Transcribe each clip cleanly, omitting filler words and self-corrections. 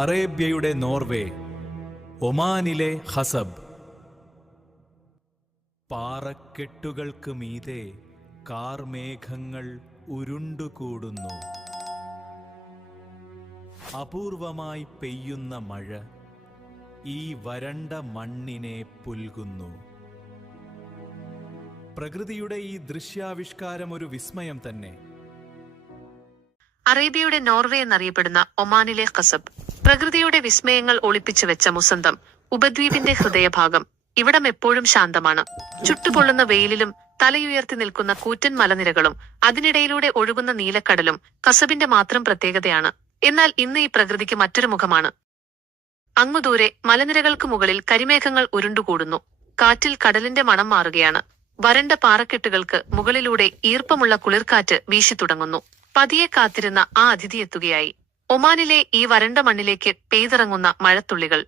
അറേബ്യയുടെ നോർവേ, ഒമാനിലെ ഖസബ്. പാറക്കെട്ടുകൾക്ക് മീതെ കാർമേഘങ്ങൾ ഉരുണ്ടുകൂടുന്നു. അപൂർവമായി പെയ്യുന്ന മഴ ഈ വരണ്ട മണ്ണിനെ പുൽകുന്നു. പ്രകൃതിയുടെ ഈ ദൃശ്യാവിഷ്കാരം ഒരു വിസ്മയം തന്നെ. അറേബ്യയുടെ നോർവേ എന്നറിയപ്പെടുന്ന ഒമാനിലെ ഖസബ്, പ്രകൃതിയുടെ വിസ്മയങ്ങൾ ഒളിപ്പിച്ചു വെച്ച മുസന്തം ഉപദ്വീപിന്റെ ഹൃദയഭാഗം. ഇവിടം എപ്പോഴും ശാന്തമാണ്. ചുട്ടുപൊള്ളുന്ന വെയിലിലും തലയുയർത്തി നിൽക്കുന്ന കൂറ്റൻ മലനിരകളും അതിനിടയിലൂടെ ഒഴുകുന്ന നീലക്കടലും ഖസബിന്റെ മാത്രം പ്രത്യേകതയാണ്. എന്നാൽ ഇന്ന് ഈ പ്രകൃതിക്ക് മറ്റൊരു മുഖമാണ്. അങ്ങുദൂരെ മലനിരകൾക്ക് മുകളിൽ കരിമേഘങ്ങൾ ഉരുണ്ടുകൂടുന്നു. കാറ്റിൽ കടലിന്റെ മണം മാറുകയാണ്. വരണ്ട പാറക്കെട്ടുകൾക്ക് മുകളിലൂടെ ഈർപ്പമുള്ള കുളിർക്കാറ്റ് വീശി തുടങ്ങുന്നു. പതിയെ കാത്തിരുന്ന ആ അതിഥി എത്തുകയായി. ഒമാനിലെ ഈ വരണ്ട മണ്ണിലേക്ക് പെയ്തിറങ്ങുന്ന മഴത്തുള്ളികൾ.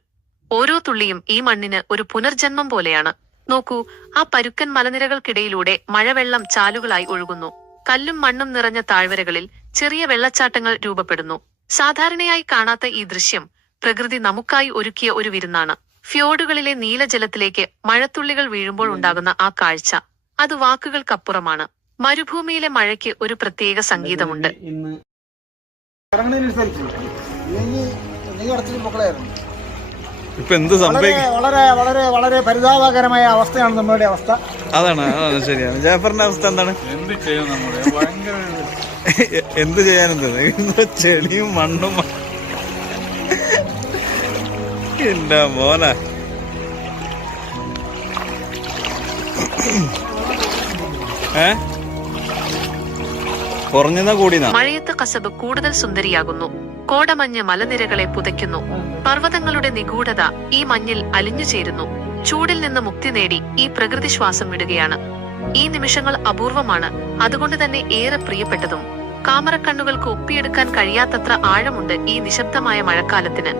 ഓരോ തുള്ളിയും ഈ മണ്ണിന് ഒരു പുനർജന്മം പോലെയാണ്. നോക്കൂ, ആ പരുക്കൻ മലനിരകൾക്കിടയിലൂടെ മഴവെള്ളം ചാലുകളായി ഒഴുകുന്നു. കല്ലും മണ്ണും നിറഞ്ഞ താഴ്വരകളിൽ ചെറിയ വെള്ളച്ചാട്ടങ്ങൾ രൂപപ്പെടുന്നു. സാധാരണയായി കാണാത്ത ഈ ദൃശ്യം പ്രകൃതി നമുക്കായി ഒരുക്കിയ ഒരു വിരുന്നാണ്. ഫ്യോർഡുകളിലെ നീലജലത്തിലേക്ക് മഴത്തുള്ളികൾ വീഴുമ്പോൾ ഉണ്ടാകുന്ന ആ കാഴ്ച, അത് വാക്കുകൾക്കപ്പുറമാണ്. മരുഭൂമിയിലെ മഴയ്ക്ക് ഒരു പ്രത്യേക സംഗീതമുണ്ട്. ഇപ്പൊ എന്ത് സംഭവിക്കും? വളരെ വളരെ വളരെ പരിതാപകരമായ അവസ്ഥയാണ് നമ്മളുടെ അവസ്ഥ. അതാണ് ശരിയാണ്. ജാഫറിന്റെ അവസ്ഥ എന്താണ്? എന്ത് ചെയ്യാനെന്ത് ചെളിയും മണ്ണും. എന്റെ മോനെ, കുറഞ്ഞതാ കൂടിനാ. മഴയത്ത് ഖസബ് കൂടുതൽ സുന്ദരിയാകുന്നു. കോടമഞ്ഞ് മലനിരകളെ പുതയ്ക്കുന്നു. പർവ്വതങ്ങളുടെ നിഗൂഢത ഈ മഞ്ഞിൽ അലിഞ്ഞു ചേരുന്നു. ചൂടിൽ നിന്ന് മുക്തി നേടി ഈ പ്രകൃതി ശ്വാസം വിടുകയാണ്. ഈ നിമിഷങ്ങൾ അപൂർവമാണ്, അതുകൊണ്ട് തന്നെ ഏറെ പ്രിയപ്പെട്ടതും. കാമറക്കണ്ണുകൾക്ക് ഒപ്പിയെടുക്കാൻ കഴിയാത്തത്ര ആഴമുണ്ട് ഈ നിശബ്ദമായ മഴക്കാലത്തിന്.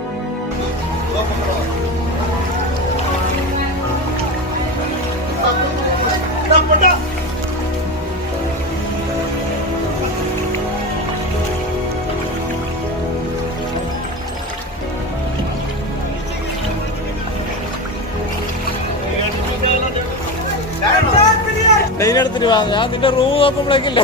എടുത്തിട്ട് വാ, ഞാൻ നിന്റെ റൂം നോക്കുമ്പോഴേക്കില്ല.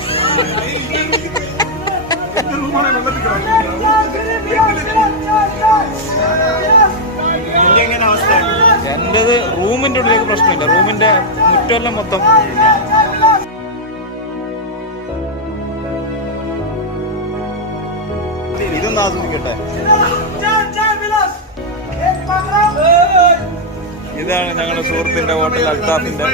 എന്റേത് റൂമിന്റെ ഉള്ളിലേക്ക് പ്രശ്നമില്ല, റൂമിന്റെ മുറ്റമെല്ലാം മൊത്തം. ഇതൊന്നും ആസ്വദിക്കട്ടെ. ഇതാണ് ഞങ്ങളുടെ സുഹൃത്തിന്റെ ഹോട്ടൽ അൽത്താഫിന്റെ.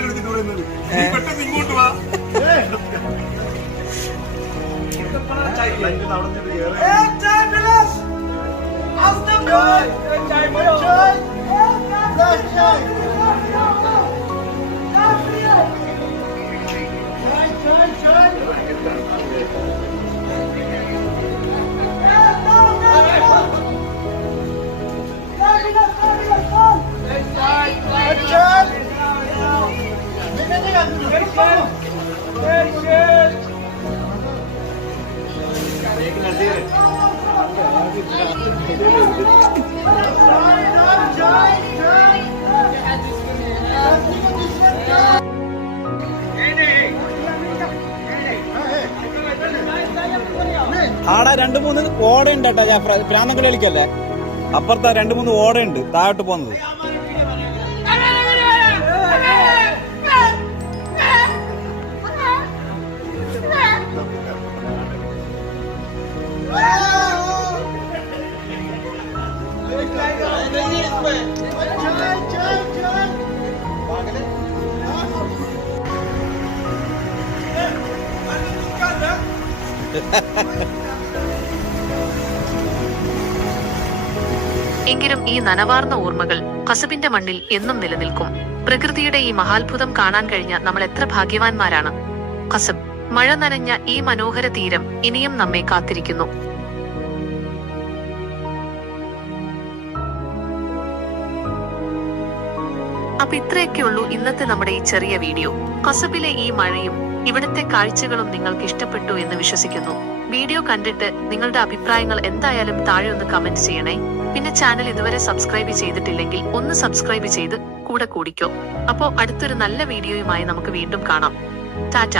ആടെ 2-3 ഓടയുണ്ട് കേട്ടോ ജാഫ്ര, പ്രാന്തം കളി കളിക്കല്ലേ. അപ്പുറത്തെ 2-3 ഓടയുണ്ട് താഴോട്ട് പോകുന്നത്. എങ്കിലും ഈ നനവാർന്ന ഓർമ്മകൾ ഖസബിന്റെ മണ്ണിൽ എന്നും നിലനിൽക്കും. പ്രകൃതിയുടെ ഈ മഹാത്ഭുതം കാണാൻ കഴിഞ്ഞ നമ്മൾ എത്ര ഭാഗ്യവാന്മാരാണ്. ഖസബ്, മഴ നനഞ്ഞ ഈ മനോഹര തീരം ഇനിയും നമ്മെ കാത്തിരിക്കുന്നു. അപ്പൊ ഇത്രയൊക്കെയുള്ളൂ ഇന്നത്തെ നമ്മുടെ ഈ ചെറിയ വീഡിയോ. ഖസബിലെ ഈ മഴയും ഇവിടുത്തെ കാഴ്ചകളും നിങ്ങൾക്ക് ഇഷ്ടപ്പെട്ടു എന്ന് വിശ്വസിക്കുന്നു. വീഡിയോ കണ്ടിട്ട് നിങ്ങളുടെ അഭിപ്രായങ്ങൾ എന്തായാലും താഴെ ഒന്ന് കമന്റ് ചെയ്യണേ. പിന്നെ ചാനൽ ഇതുവരെ സബ്സ്ക്രൈബ് ചെയ്തിട്ടില്ലെങ്കിൽ ഒന്ന് സബ്സ്ക്രൈബ് ചെയ്ത് കൂടെ കൂടിക്കോ. അപ്പോ അടുത്തൊരു നല്ല വീഡിയോയുമായി നമുക്ക് വീണ്ടും കാണാം. ടാറ്റ.